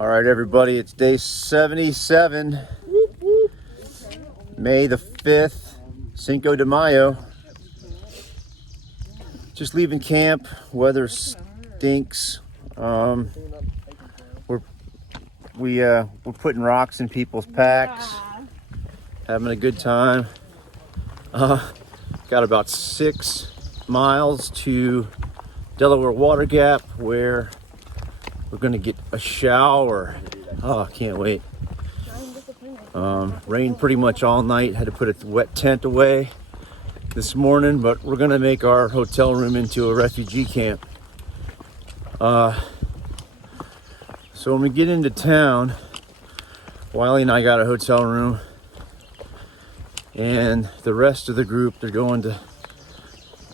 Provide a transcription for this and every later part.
All right, everybody, it's day 77, May the 5th, Cinco de Mayo. Just leaving camp, weather stinks. We're putting rocks in people's packs, having a good time. Got about 6 miles to Delaware Water Gap where we're gonna get a shower. Oh, I can't wait. Rained pretty much all night. Had to put a wet tent away this morning, but we're gonna make our hotel room into a refugee camp. So when we get into town, Wiley and I got a hotel room, and the rest of the group, they're going to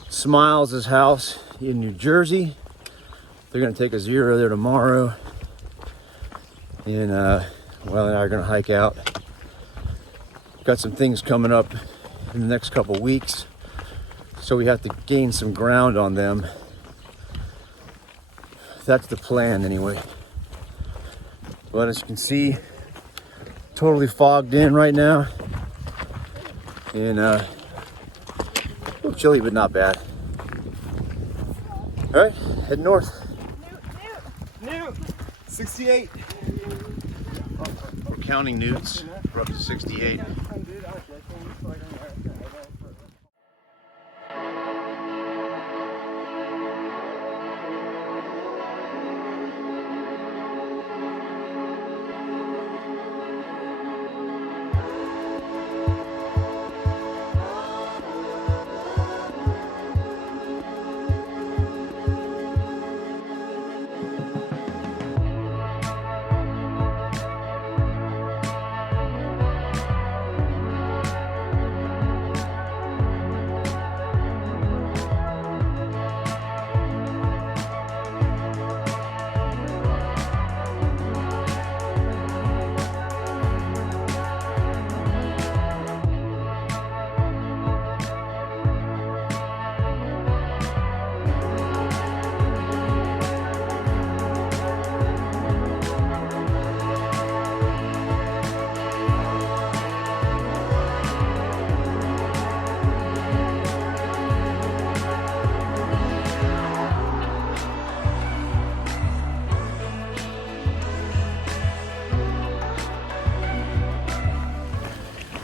Smiles' house in New Jersey. They're gonna take a zero there tomorrow, and Wiley and I are gonna hike out. Got some things coming up in the next couple weeks, so we have to gain some ground on them. That's the plan anyway. But as you can see, totally fogged in right now, and a little chilly but not bad. All right, head north. Newt, 68. We're counting newts. We're up to 68.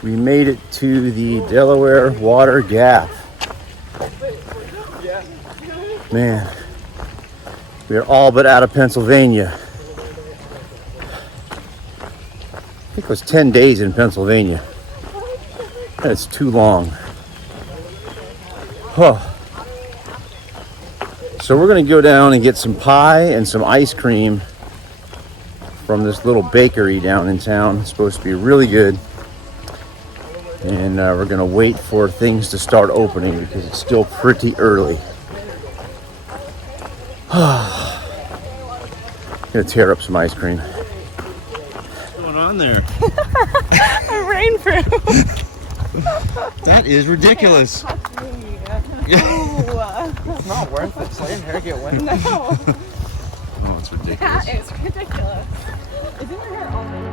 We made it to the Delaware Water Gap. Man, we are all but out of Pennsylvania. I think it was 10 days in Pennsylvania. That's too long. Huh. So we're gonna go down and get some pie and some ice cream from this little bakery down in town. It's supposed to be really good. And we're gonna wait for things to start opening because it's still pretty early. Gonna tear up some ice cream. What's going on there? Rainproof. That is ridiculous. It's not worth it. So your hair get wet. No. Oh, it's ridiculous. That is ridiculous. Isn't your hair already?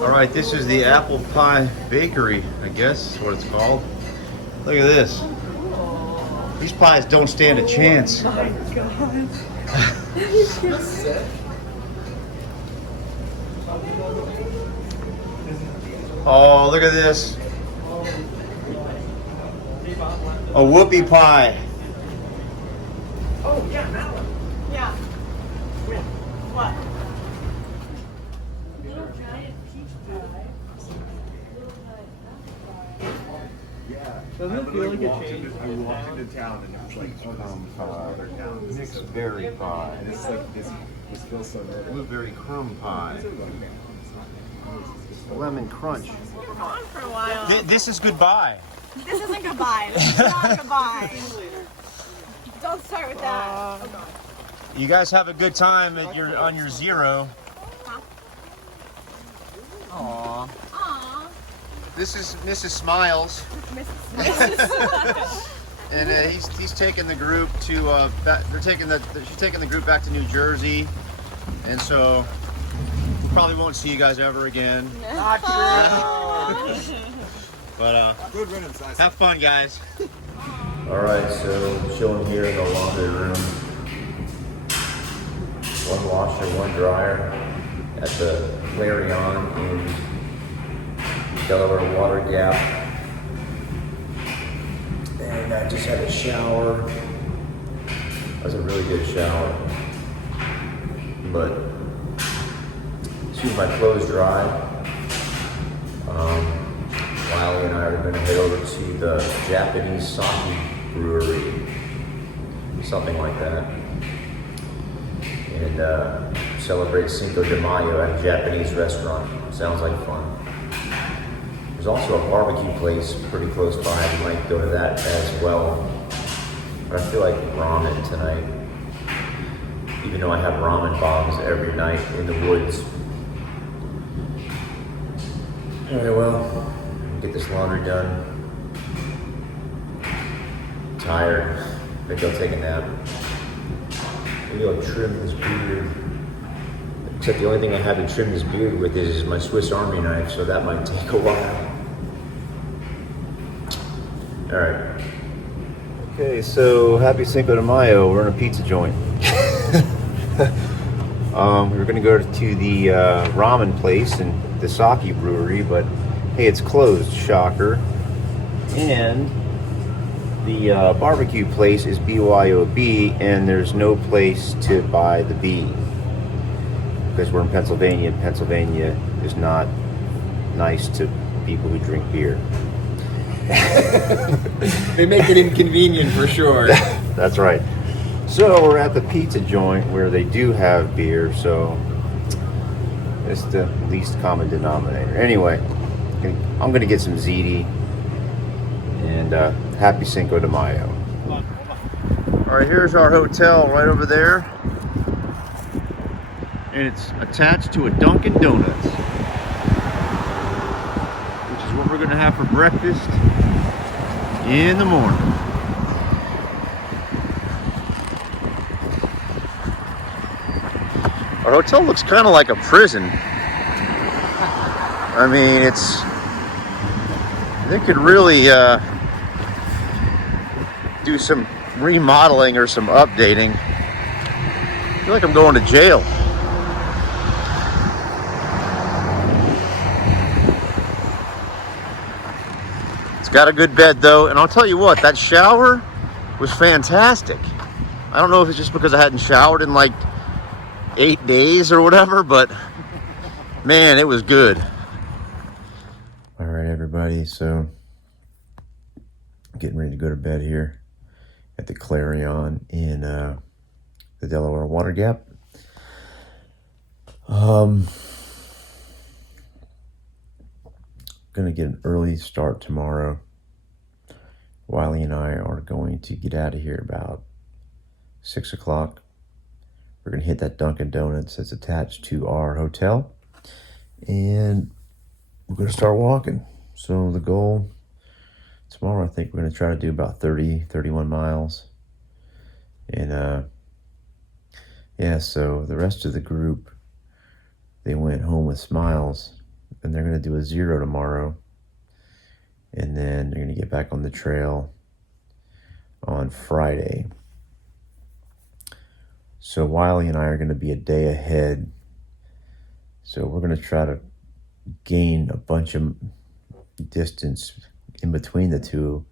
All right, this is the Apple Pie Bakery, I guess is what it's called. Look at this. These pies don't stand a chance. Oh my god. Oh, look at this. A whoopie pie. Oh, yeah, that one. Yeah. What? Doesn't it feel like a change? I walked into town and it was like, oh, this is other town. Mixed berry pie. And it's like, this feels so good. Blueberry crumb pie. Lemon crunch. We're gone for a while. This is goodbye. This isn't goodbye. This is not goodbye. Don't start with that. You guys have a good time on your zero. Aww. Aww. This is Mrs. Smiles, and he's taking the group to she's taking the group back to New Jersey, and so we probably won't see you guys ever again. Not true. But Good riddance, I have fun, guys. All right, so chilling here in the laundry room. One washer, one dryer at the Clarion in Delaware Water Gap. And I just had a shower. That was a really good shower. But as soon as my clothes dry, Wiley and I are going to head over to the Japanese sake brewery, something like that, and celebrate Cinco de Mayo at a Japanese restaurant. Sounds like fun. There's also a barbecue place pretty close by. We might go to that as well. But I feel like ramen tonight, even though I have ramen bombs every night in the woods. Alright, well, get this laundry done. Tired. Maybe I'll take a nap. Maybe I'll trim this beard. Except the only thing I have to trim this beard with is my Swiss Army knife, so that might take a while. Alright. Okay, so happy Cinco de Mayo. We're in a pizza joint. We were going to go to the ramen place and the sake brewery, but hey, it's closed, shocker. And the barbecue place is BYOB, and there's no place to buy the B. Because we're in Pennsylvania, and Pennsylvania is not nice to people who drink beer. They make it inconvenient for sure. That's right. So we're at the pizza joint where they do have beer, so it's the least common denominator. Anyway, I'm going to get some ziti, and happy Cinco de Mayo. All right, here's our hotel right over there, and it's attached to a Dunkin' Donuts, which is what we're going to have for breakfast in the morning. Our hotel looks kind of like a prison. I mean, they could really do some remodeling or some updating. I feel like I'm going to jail. It's got a good bed though, and I'll tell you what, that shower was fantastic. I don't know if it's just because I hadn't showered in like 8 days or whatever, but man, it was good. All right, everybody, so I'm getting ready to go to bed here at the Clarion in the Delaware Water Gap. Gonna get an early start tomorrow. Wiley and I are going to get out of here about 6 o'clock. We're going to hit that Dunkin' Donuts that's attached to our hotel, and we're going to start walking. So the goal tomorrow, I think we're going to try to do about 31 miles. And yeah, so the rest of the group, they went home with smiles, and they're going to do a 0 tomorrow. And then they're going to get back on the trail on Friday. So Wiley and I are going to be a day ahead. So we're going to try to gain a bunch of distance in between the two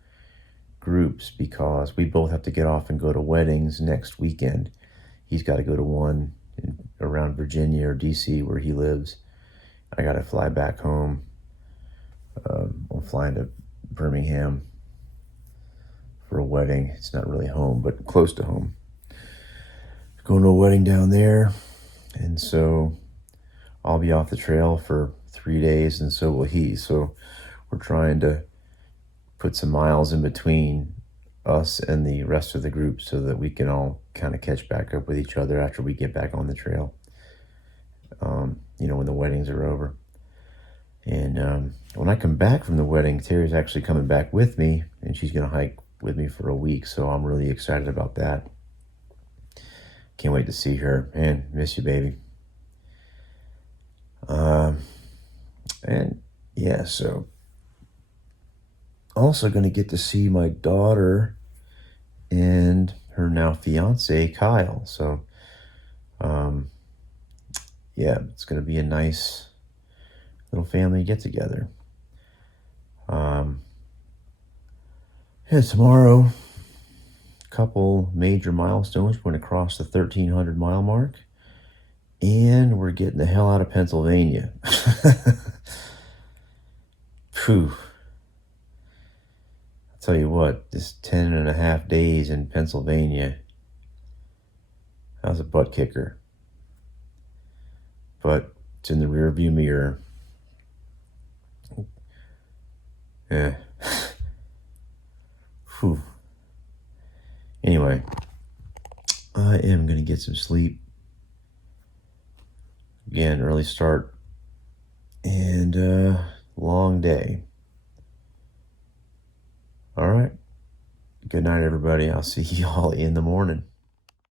groups because we both have to get off and go to weddings next weekend. He's got to go to one around Virginia or DC where he lives. I got to fly back home. I'm flying to Birmingham for a wedding. It's not really home, but close to home. Going to a wedding down there, and so I'll be off the trail for 3 days, and so will he. So we're trying to put some miles in between us and the rest of the group so that we can all kind of catch back up with each other after we get back on the trail, when the weddings are over. And when I come back from the wedding, Terry's actually coming back with me, and she's going to hike with me for a week, so I'm really excited about that. Can't wait to see her, and miss you, baby. And yeah, so also going to get to see my daughter and her now fiance, Kyle. So, yeah, it's going to be a nice little family get together. Yeah, tomorrow, a couple major milestones. We're going to cross the 1,300 mile mark, and we're getting the hell out of Pennsylvania. Phew. I'll tell you what, this 10.5 days in Pennsylvania, that was a butt kicker. But it's in the rearview mirror. Yeah. Whew. Anyway, I am going to get some sleep. Again, early start and long day. All right. Good night, everybody. I'll see y'all in the morning.